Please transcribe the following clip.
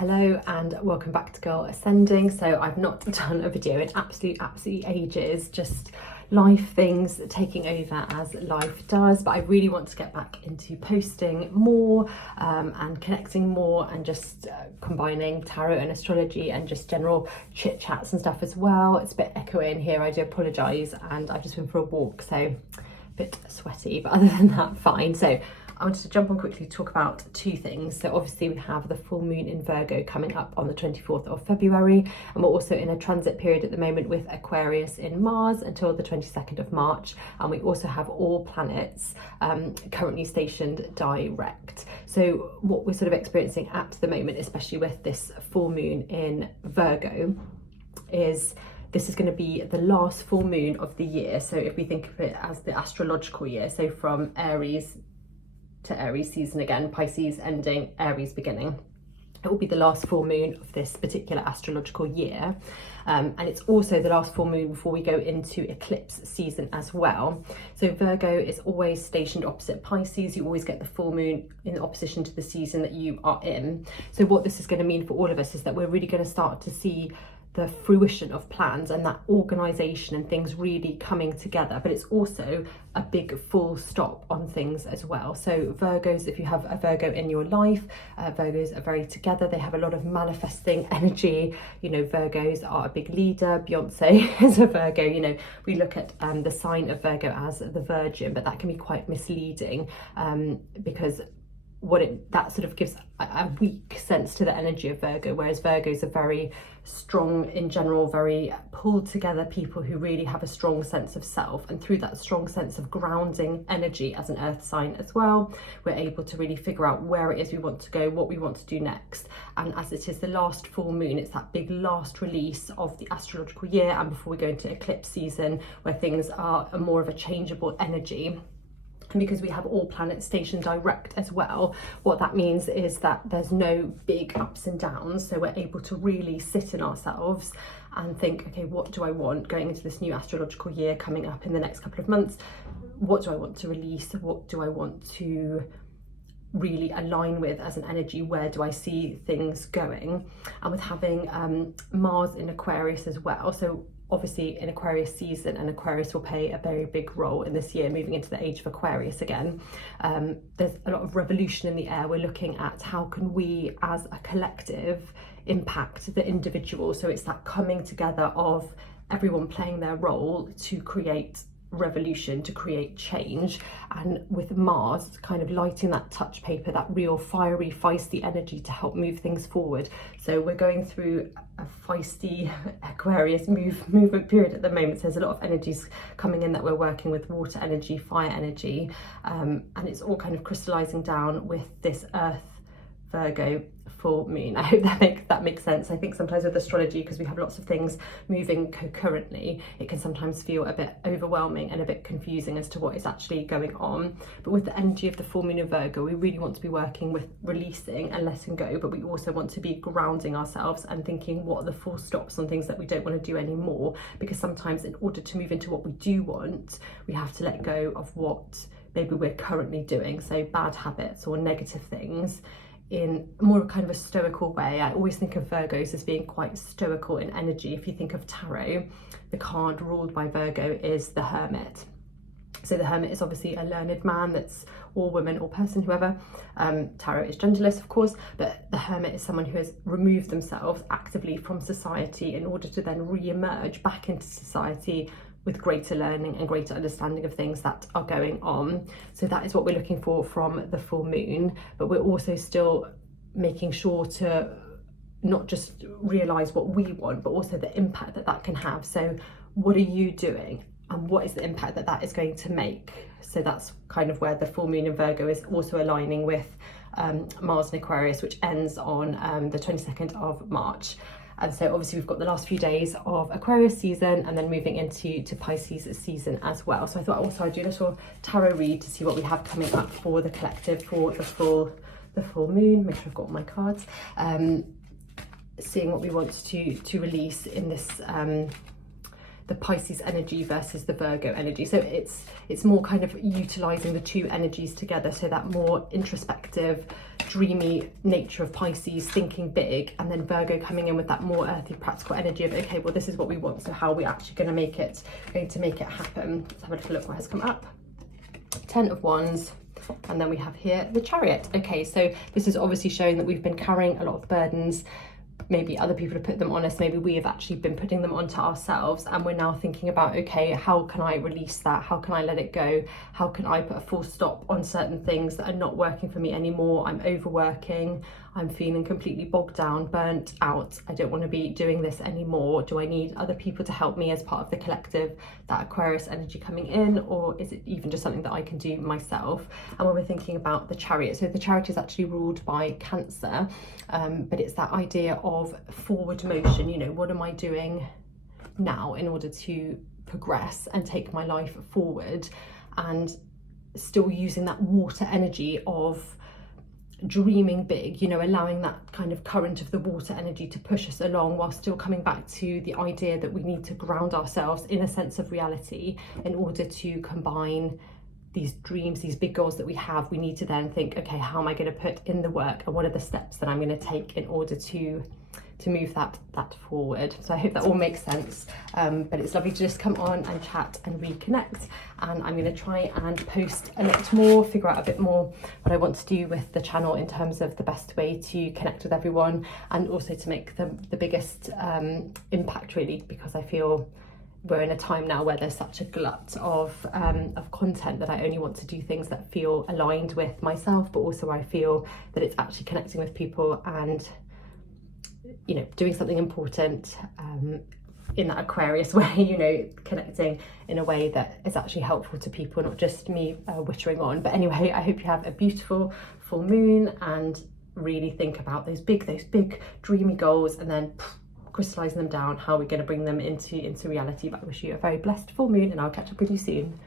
Hello and welcome back to Girl Ascending. So I've not done a video in absolutely ages, just life things taking over as life does, but I really want to get back into posting more and connecting more and just combining tarot and astrology and just general chit chats and stuff as well. It's a bit echoey in here, I do apologise, and I've just been for a walk, so a bit sweaty, but other than that, fine. So I wanted to jump on quickly to talk about two things. So obviously we have the full moon in Virgo coming up on the 24th of February, and we're also in a transit period at the moment with Aquarius in Mars until the 22nd of March. And we also have all planets currently stationed direct. So what we're sort of experiencing at the moment, especially with this full moon in Virgo, is this is going to be the last full moon of the year. So if we think of it as the astrological year, so from Aries to Aries season again, Pisces ending, Aries beginning. It will be the last full moon of this particular astrological year. And it's also the last full moon before we go into eclipse season as well. So Virgo is always stationed opposite Pisces. You always get the full moon in opposition to the season that you are in. So what this is going to mean for all of us is that we're really going to start to see the fruition of plans and that organisation and things really coming together, but it's also a big full stop on things as well. So Virgos, if you have a Virgo in your life, Virgos are very together. They have a lot of manifesting energy. You know, Virgos are a big leader. Beyonce is a Virgo. You know, we look at the sign of Virgo as the Virgin, but that can be quite misleading because that sort of gives a weak sense to the energy of Virgo, whereas Virgos are very strong in general, very pulled together people who really have a strong sense of self, and through that strong sense of grounding energy as an earth sign as well, we're able to really figure out where it is we want to go, what we want to do next. And as it is the last full moon, it's that big last release of the astrological year, and before we go into eclipse season where things are more of a changeable energy. And because we have all planets stationed direct as well, what that means is that there's no big ups and downs. So we're able to really sit in ourselves and think, okay, what do I want going into this new astrological year coming up in the next couple of months? What do I want to release? What do I want to really align with as an energy? Where do I see things going? And with having Mars in Aquarius as well, so obviously in Aquarius season, and Aquarius will play a very big role in this year, moving into the age of Aquarius again. There's a lot of revolution in the air. We're looking at how can we as a collective impact the individual. So it's that coming together of everyone playing their role to create revolution, to create change. And with Mars kind of lighting that touch paper, that real fiery, feisty energy to help move things forward. So we're going through a feisty Aquarius movement period at the moment. So there's a lot of energies coming in that we're working with: water energy, fire energy, and it's all kind of crystallizing down with this Earth Virgo full moon. I hope that makes sense. I think sometimes with astrology, because we have lots of things moving concurrently, it can sometimes feel a bit overwhelming and a bit confusing as to what is actually going on. But with the energy of the full moon of Virgo, we really want to be working with releasing and letting go, but we also want to be grounding ourselves and thinking what are the full stops on things that we don't want to do anymore, because sometimes in order to move into what we do want, we have to let go of what maybe we're currently doing, so bad habits or negative things, in more kind of a stoical way. I always think of Virgos as being quite stoical in energy. If you think of tarot, the card ruled by Virgo is the Hermit. So the Hermit is obviously a learned man, that's or woman or person, whoever. Tarot is genderless, of course, but the Hermit is someone who has removed themselves actively from society in order to then re-emerge back into society with greater learning and greater understanding of things that are going on. So that is what we're looking for from the full moon, but we're also still making sure to not just realise what we want, but also the impact that that can have. So what are you doing, and what is the impact that that is going to make? So that's kind of where the full moon in Virgo is also aligning with Mars in Aquarius, which ends on the 22nd of March. And so obviously we've got the last few days of Aquarius season and then moving into Pisces season as well. So I thought also I'd do a little tarot read to see what we have coming up for the collective for the full moon. Make sure I've got all my cards. Seeing what we want to release in this the Pisces energy versus the Virgo energy. So it's more kind of utilizing the two energies together, so that more introspective dreamy nature of Pisces, thinking big, and then Virgo coming in with that more earthy, practical energy of, okay, well, this is what we want, so how are we actually going to make it happen? Let's have a little look what has come up. 10 of Wands, and then we have here the Chariot. Okay, so this is obviously showing that we've been carrying a lot of burdens. Maybe other people have put them on us, maybe we have actually been putting them onto ourselves, and we're now thinking about, okay, how can I release that? How can I let it go? How can I put a full stop on certain things that are not working for me anymore? I'm overworking, I'm feeling completely bogged down, burnt out. I don't want to be doing this anymore. Do I need other people to help me as part of the collective, that Aquarius energy coming in, or is it even just something that I can do myself? And when we're thinking about the Chariot, so the Chariot is actually ruled by Cancer, but it's that idea of forward motion. You know, what am I doing now in order to progress and take my life forward, and still using that water energy of dreaming big, you know, allowing that kind of current of the water energy to push us along, while still coming back to the idea that we need to ground ourselves in a sense of reality in order to combine these dreams, these big goals that we have. We need to then think, okay, how am I going to put in the work, and what are the steps that I'm going to take in order to move that forward. So I hope that all makes sense, but it's lovely to just come on and chat and reconnect, and I'm going to try and post a lot more, figure out a bit more what I want to do with the channel in terms of the best way to connect with everyone, and also to make the biggest impact, really, because I feel we're in a time now where there's such a glut of content that I only want to do things that feel aligned with myself, but also I feel that it's actually connecting with people and, you know, doing something important in that Aquarius way, you know, connecting in a way that is actually helpful to people, not just me wittering on. But anyway, I hope you have a beautiful full moon and really think about those big dreamy goals, and then crystallizing them down. How are we going to bring them into reality? But I wish you a very blessed full moon, and I'll catch up with you soon.